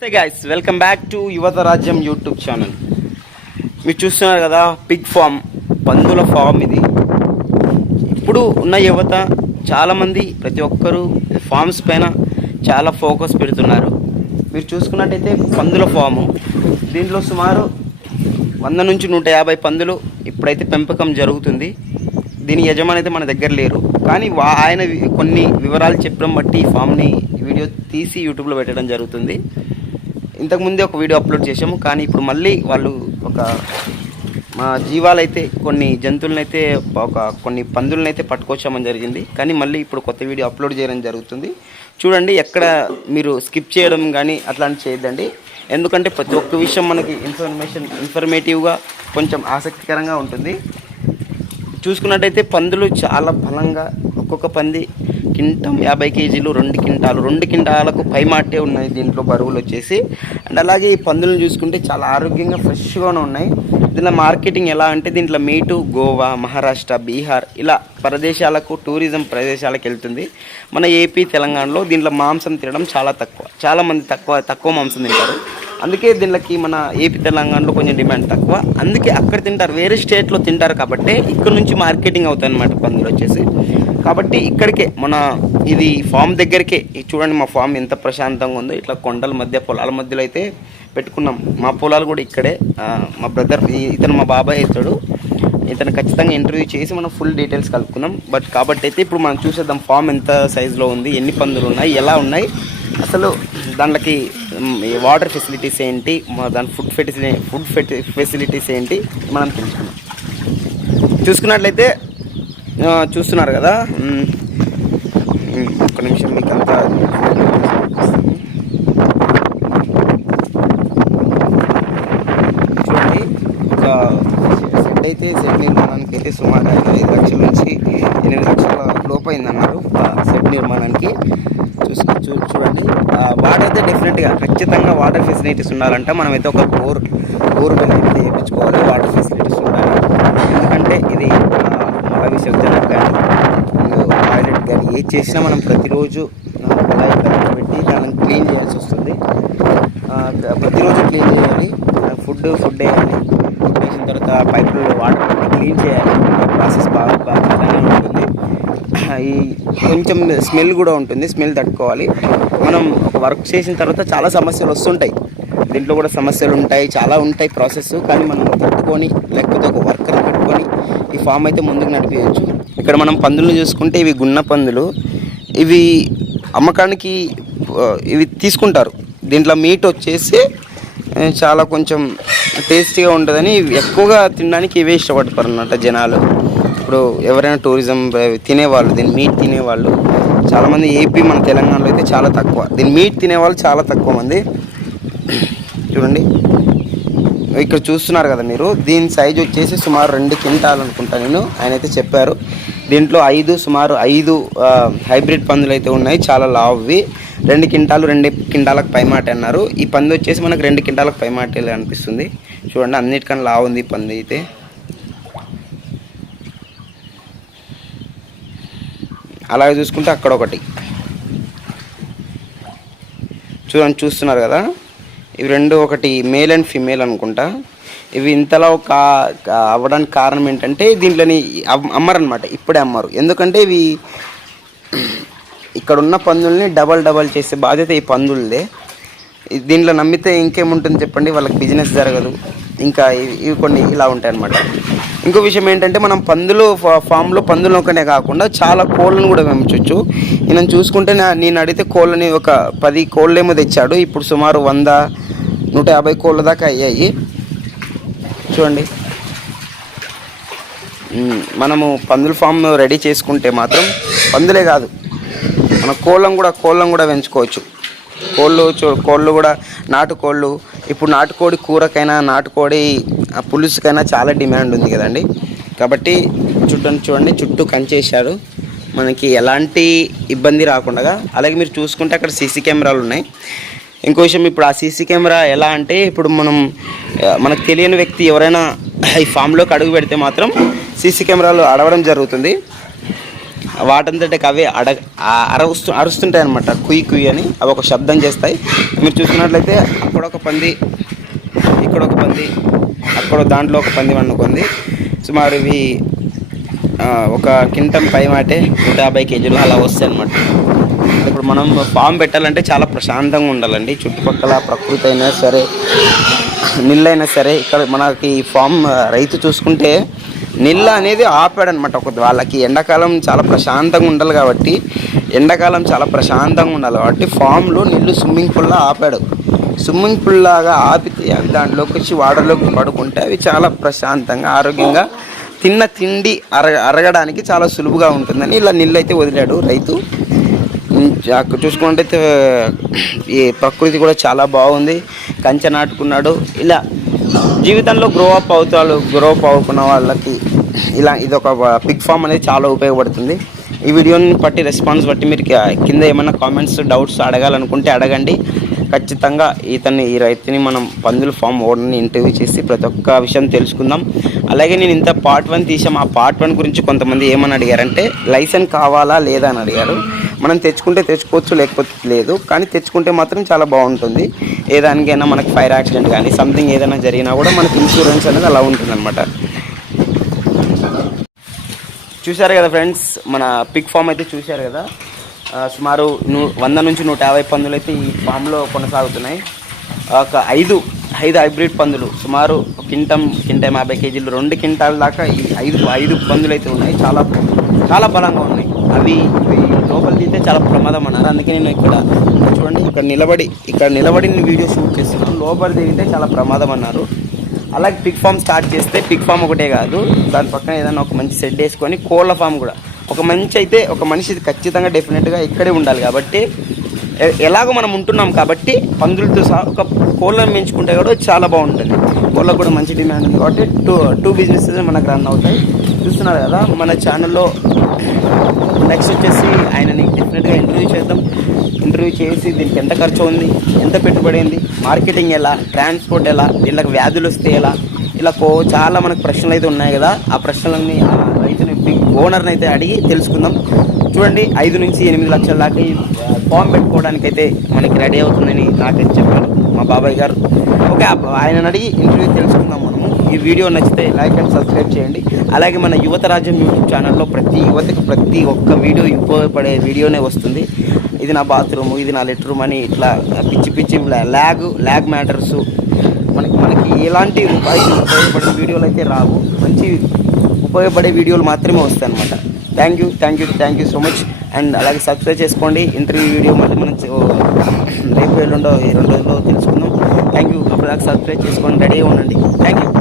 నమస్తే guys welcome back to యువత రాజ్యం యూట్యూబ్ ఛానల్ మీరు చూస్తున్నారు కదా పిగ్ ఫామ్ పందుల ఫామ్ ఇది. ఇప్పుడు ఉన్న యువత చాలామంది ప్రతి ఒక్కరూ ఫామ్స్ పైన చాలా ఫోకస్ పెడుతున్నారు. మీరు చూసుకున్నట్టయితే పందుల ఫాము దీంట్లో సుమారు వంద నుంచి నూట యాభై పందులు ఇప్పుడైతే పెంపకం జరుగుతుంది. దీని యజమాని అయితే మన దగ్గర లేరు. కానీ వా ఆయన కొన్ని వివరాలు చెప్పడం బట్టి ఈ ఫామ్ని వీడియో తీసి యూట్యూబ్లో పెట్టడం జరుగుతుంది. ఇంతకుముందే ఒక వీడియో అప్లోడ్ చేసాము కానీ ఇప్పుడు మళ్ళీ వాళ్ళు ఒక మా జీవాలైతే కొన్ని జంతువులనైతే ఒక కొన్ని పందులనైతే పట్టుకొచ్చామని జరిగింది. కానీ మళ్ళీ ఇప్పుడు కొత్త వీడియో అప్లోడ్ చేయడం జరుగుతుంది. చూడండి ఎక్కడ మీరు స్కిప్ చేయడం కానీ అట్లాంటి చేయొద్దండి. ఎందుకంటే ప్రతి ఒక్క విషయం మనకి ఇన్ఫర్మేషన్ ఇన్ఫర్మేటివ్గా కొంచెం ఆసక్తికరంగా ఉంటుంది. చూసుకున్నట్టయితే పందులు చాలా బలంగా ఒక్కొక్క పంది కింటం యాభై కేజీలు రెండు కింటాలు. రెండు కింటాలకు పైమాటే ఉన్నాయి దీంట్లో బరువులు వచ్చేసి. అండ్ అలాగే ఈ పందులను చూసుకుంటే చాలా ఆరోగ్యంగా ఫ్రెష్గానే ఉన్నాయి. దీనిలో మార్కెటింగ్ ఎలా అంటే దీంట్లో మీటు గోవా మహారాష్ట్ర బీహార్ ఇలా ప్రదేశాలకు టూరిజం ప్రదేశాలకు వెళ్తుంది. మన ఏపీ తెలంగాణలో దీంట్లో మాంసం తినడం చాలా తక్కువ. చాలామంది తక్కువ తక్కువ మాంసం తింటారు. అందుకే దీనికి మన ఏపీ తెలంగాణలో కొంచెం డిమాండ్ తక్కువ. అందుకే అక్కడ తింటారు వేరే స్టేట్లో తింటారు కాబట్టి ఇక్కడ నుంచి మార్కెటింగ్ అవుతాయి అన్నమాట పందులు వచ్చేసి. కాబట్టి ఇక్కడికే మన ఇది ఫామ్ దగ్గరికే చూడండి మా ఫామ్ ఎంత ప్రశాంతంగా ఉందో. ఇట్లా కొండల మధ్య పొలాల మధ్యలో అయితే పెట్టుకున్నాం. మా పొలాలు కూడా ఇక్కడే. మా బ్రదర్ ఇతను మా బాబాయ్ అవుతాడు. ఇతను ఖచ్చితంగా ఇంటర్వ్యూ చేసి మనం ఫుల్ డీటెయిల్స్ కలుపుకున్నాం బట్ కాబట్టి అయితే ఇప్పుడు మనం చూసేద్దాం ఫామ్ ఎంత సైజులో ఉంది ఎన్ని పందులు ఉన్నాయి ఎలా ఉన్నాయి. అసలు దాంట్లోకి వాటర్ ఫెసిలిటీస్ ఏంటి? దాని ఫుడ్ ఫెసిలి ఫుడ్ ఫెసిలిటీస్ ఏంటి? మనం తెలుసుకున్నాం చూసుకున్నట్లయితే చూస్తున్నారు కదా? ఒక్క నిమిషం మీకు అంతా చూడండి. ఒక సెట్ అయితే సెట్ నిర్మాణానికి అయితే సుమారు ఐదు లక్షల నుంచి ఎనిమిది లక్షల లోపు అయిందన్నారు సెట్ నిర్మాణానికి. చూసి చూ చూడండి. వాటర్ అయితే డెఫినెట్గా ఖచ్చితంగా వాటర్ ఫెసిలిటీస్ ఉండాలంటే. మనమైతే ఒక బోర్ బోర్ బిల్ అయితే చేయించుకోవాలి. వాటర్ ఫెసిలిటీస్ ఉండాలి. ఎందుకంటే ఇది మల విసర్జన కానీ టాయిలెట్ కానీ ఏది చేసినా మనం ప్రతిరోజు పెట్టి దాన్ని క్లీన్ చేయాల్సి వస్తుంది. ప్రతిరోజు క్లీన్ చేయాలి. ఫుడ్ ఫుడ్ వేయాలి ఫుడ్ వేసిన తర్వాత పైపుల్లో వాటర్ పెట్టి క్లీన్ చేయాలి. ప్రాసెస్ బాగా బాగా ఉంటుంది. ఈ కొంచెం స్మెల్ కూడా ఉంటుంది స్మెల్ తట్టుకోవాలి. మనం ఒక వర్క్ చేసిన తర్వాత చాలా సమస్యలు వస్తుంటాయి. దీంట్లో కూడా సమస్యలు ఉంటాయి చాలా ఉంటాయి ప్రాసెస్ కానీ మనం తట్టుకొని లేకపోతే ఒక వర్కర్ పెట్టుకొని ఈ ఫామ్ అయితే ముందుకు నడిపేయచ్చు. ఇక్కడ మనం పందులను చూసుకుంటే ఇవి గున్న పందులు. ఇవి అమ్మకానికి ఇవి తీసుకుంటారు. దీంట్లో మీట్ వచ్చేసి చాలా కొంచెం టేస్టీగా ఉంటుందని ఇవి ఎక్కువగా తినడానికి ఇవే ఇష్టపడతారు అన్నమాట జనాలు. ఇప్పుడు ఎవరైనా టూరిజం తినేవాళ్ళు దీన్ని మీట్ తినేవాళ్ళు చాలామంది ఏపీ మన తెలంగాణలో అయితే చాలా తక్కువ. దీన్ని మీట్ తినేవాళ్ళు చాలా తక్కువ మంది. చూడండి. ఇక్కడ చూస్తున్నారు కదా మీరు. దీని సైజ్ వచ్చేసి సుమారు రెండు క్వింటాలు అనుకుంటా నేను. ఆయన అయితే చెప్పారు. దీంట్లో ఐదు సుమారు ఐదు హైబ్రిడ్ పందులు అయితే ఉన్నాయి. చాలా లావువి. రెండు క్వింటాలు రెండు క్వింటాలకు పైమాట అన్నారు. ఈ పంది వచ్చేసి మనకు రెండు క్వింటాలకు పైమాట అనిపిస్తుంది. చూడండి అన్నిటికన్నా లావు ఉంది ఈ పంది అయితే. అలాగే చూసుకుంటే అక్కడ ఒకటి. చూడండి చూస్తున్నారు కదా? ఇవి రెండు ఒకటి మేల్ అండ్ ఫిమేల్ అనుకుంటా. ఇవి ఇంతలా ఒక అవ్వడానికి కారణం ఏంటంటే దీంట్లోని అమ్మరు అమ్మరనమాట ఇప్పుడే అమ్మరు. ఎందుకంటే ఇవి ఇక్కడ ఉన్న పందుల్ని డబల్ డబల్ చేసే బాధ్యత ఈ పందులదే. దీంట్లో నమ్మితే ఇంకేముంటుంది చెప్పండి? వాళ్ళకి బిజినెస్ జరగదు. ఇంకా ఇవి కొన్ని ఇలా ఉంటాయి అన్నమాట ఇంకో విషయం ఏంటంటే మనం పందులు ఫామ్లో పందులు ఒకనే కాకుండా చాలా కోళ్ళను కూడా పెంచవచ్చు నేను చూసుకుంటే నేను అడిగితే కోళ్ళని ఒక పది కోళ్ళేమో తెచ్చాడు. ఇప్పుడు సుమారు వంద నూట యాభై కోళ్ళ దాకా అయ్యాయి. చూడండి. మనము పందుల ఫామ్ రెడీ చేసుకుంటే మాత్రం పందులే కాదు. మన కోళ్ళం కూడా కోళ్ళం కూడా పెంచుకోవచ్చు. కోళ్ళు కోళ్ళు కూడా నాటు కోళ్ళు ఇప్పుడు నాటుకోడి కూరకైనా నాటుకోడి ఆ, పులుసుకైనా చాలా డిమాండ్ ఉంది కదండి. కాబట్టి చుట్టూ చూడండి చుట్టూ కంచేశారు. మనకి ఎలాంటి ఇబ్బంది రాకుండా అలాగే మీరు చూసుకుంటే అక్కడ సీసీ కెమెరాలు ఉన్నాయి. ఇంకో విషయం ఇప్పుడు ఆ సీసీ కెమెరా ఎలా అంటే ఇప్పుడు మనం మనకు తెలియని వ్యక్తి ఎవరైనా ఈ ఫామ్లోకి అడుగు పెడితే మాత్రం సీసీ కెమెరాలు అడవడం జరుగుతుంది. వాటంతటికి అవే అడ ఆ- అరుస్తుంటాయి అనమాట కుయ్ కుయ్ అని అవి ఒక శబ్దం చేస్తాయి. మీరు చూసుకున్నట్లయితే అక్కడ ఒక పంది ఇక్కడ ఒక పంది అక్కడ దాంట్లో ఒక పంది వండుకుంది. సుమారు ఇవి ఒక కింటం పై మాటే నూట యాభై కేజీలు అలా వస్తాయి అనమాట ఇప్పుడు మనం ఫామ్ పెట్టాలంటే చాలా ప్రశాంతంగా ఉండాలండి. చుట్టుపక్కల ప్రకృతి అయినా సరే నీళ్ళైనా సరే ఇక్కడ మనకి ఈ ఫామ్ రైతు చూసుకుంటే నీళ్ళ అనేది ఆపాడనమాట ఒక వాళ్ళకి ఎండాకాలం చాలా ప్రశాంతంగా ఉండాలి కాబట్టి ఎండాకాలం చాలా ప్రశాంతంగా ఉండాలి కాబట్టి ఫామ్లో నీళ్ళు స్విమ్మింగ్ పూల్లో ఆపాడు. స్విమ్మింగ్ పూల్ లాగా ఆపితే దాంట్లోకి వచ్చి వాటర్లోకి పడుకుంటే అవి చాలా ప్రశాంతంగా ఆరోగ్యంగా తిన్న తిండి అర అరగడానికి చాలా సులువుగా ఉంటుందని ఇలా నీళ్ళు అయితే వదిలాడు రైతు. అక్కడ చూసుకుంటే ఈ ప్రకృతి కూడా చాలా బాగుంది. కంచె నాటుకున్నాడు. ఇలా జీవితంలో గ్రో అప్ అవుతాడు గ్రో అప్ అవుకున్న వాళ్ళకి ఇలా ఇది ఒక పిక్ ఫామ్ అనేది చాలా ఉపయోగపడుతుంది. ఈ వీడియోని బట్టి రెస్పాన్స్ బట్టి మీరు కింద ఏమైనా కామెంట్స్ డౌట్స్ అడగాలనుకుంటే అడగండి. ఖచ్చితంగా ఇతన్ని ఈ రైతుని మనం పందుల ఫామ్ ఓనర్ని ఇంటర్వ్యూ చేసి ప్రతి ఒక్క విషయం తెలుసుకుందాం. అలాగే నేను ఇంత పార్ట్ వన్ తీసాం ఆ పార్ట్ వన్ గురించి కొంతమంది ఏమని అడిగారంటే లైసెన్స్ కావాలా లేదా? అని అడిగారు. మనం తెచ్చుకుంటే తెచ్చుకోవచ్చు లేకపోతే లేదు. కానీ తెచ్చుకుంటే మాత్రం చాలా బాగుంటుంది. ఏ దానికైనా మనకి ఫైర్ యాక్సిడెంట్ కానీ సంథింగ్ ఏదైనా జరిగినా కూడా మనకి ఇన్సూరెన్స్ అనేది అలా ఉంటుంది చూశారు కదా ఫ్రెండ్స్ మన పిక్ ఫామ్ అయితే చూశారు కదా. సుమారు నూ వంద నుంచి నూట యాభై పందులు అయితే ఈ ఫామ్లో కొనసాగుతున్నాయి. ఒక ఐదు ఐదు హైబ్రిడ్ పందులు సుమారు ఒక కింటం కింటం యాభై కేజీలు రెండు కింటాల దాకా ఈ ఐదు ఐదు పందులు అయితే ఉన్నాయి. చాలా చాలా బలంగా ఉన్నాయి. అవి అయితే చాలా ప్రమాదం అన్నారు. అందుకే నేను ఇక్కడ చూడండి ఇక్కడ నిలబడి ఇక్కడ నిలబడి నేను వీడియో షూట్ చేస్తున్నాను. లోపల దిగితే చాలా ప్రమాదం అన్నారు. అలాగే పిక్ ఫామ్ స్టార్ట్ చేస్తే పిక్ ఫామ్ ఒకటే కాదు దాని పక్కన ఏదైనా ఒక మంచి సెట్ వేసుకొని కోళ్ళ ఫామ్ కూడా. ఒక మంచి అయితే ఒక మనిషి ఖచ్చితంగా డెఫినెట్గా ఇక్కడే ఉండాలి కాబట్టి ఎలాగో మనం ఉంటున్నాం కాబట్టి పందులతో సహా ఒక కోళ్ళని పెంచుకుంటే కూడా చాలా బాగుంటుంది. కోళ్ళకు కూడా మంచి డిమాండ్ ఉంది కాబట్టి టూ టూ బిజినెసెస్ మనకు రన్ అవుతాయి. చూస్తున్నారు కదా మన ఛానల్లో నెక్స్ట్ వచ్చేసి ఆయనని డెఫినెట్గా ఇంటర్వ్యూ చేద్దాం. ఇంటర్వ్యూ చేసి దీనికి ఎంత ఖర్చు ఉంది ఎంత పెట్టుబడి ఉంది మార్కెటింగ్ ఎలా ట్రాన్స్పోర్ట్ ఎలా వీళ్ళకి వ్యాధులు వస్తే ఎలా ఇలా కో చాలా మనకు ప్రశ్నలు అయితే ఉన్నాయి కదా. ఆ ప్రశ్నలన్నీ ఆ రైతుని బిగ్ ఓనర్ని అయితే అడిగి తెలుసుకుందాం. చూడండి ఐదు నుంచి ఎనిమిది లక్షల దాకా ఈ ఫామ్ పెట్టుకోవడానికి అయితే మనకి రెడీ అవుతుందని నాకైతే చెప్పారు మా బాబాయ్ గారు. ఓకే ఆయనని అడిగి ఇంటర్వ్యూ తెలుసుకుందాం మనం. ఈ వీడియో నచ్చితే లైక్ అండ్ సబ్స్క్రైబ్ చేయండి. అలాగే మన యువత రాజ్యం యూట్యూబ్ ఛానల్లో ప్రతి యువతకి ప్రతి ఒక్క వీడియో ఉపయోగపడే వీడియోనే వస్తుంది. ఇది నా బాత్రూమ్ ఇది నా లెట్ రూమ్ అని ఇట్లా పిచ్చి పిచ్చి ల్యాగ్ ల్యాగ్ మ్యాటర్స్. మనకి మనకి ఎలాంటి ఉపయోగపడే వీడియోలు అయితే రావు. మంచి ఉపయోగపడే వీడియోలు మాత్రమే వస్తాయి అనమాట thank you thank you thank you so much. And అలాగే సబ్స్క్రైబ్ చేసుకోండి. ఇంటర్వ్యూ వీడియో మళ్ళీ మనం రేపు ఎల్లుండో ఈ రెండు రోజుల్లో తెలుసుకుందాం. Thank you. అప్పటిదాకా సబ్స్క్రైబ్ చేసుకోండి రెడీగా ఉండండి. Thank you.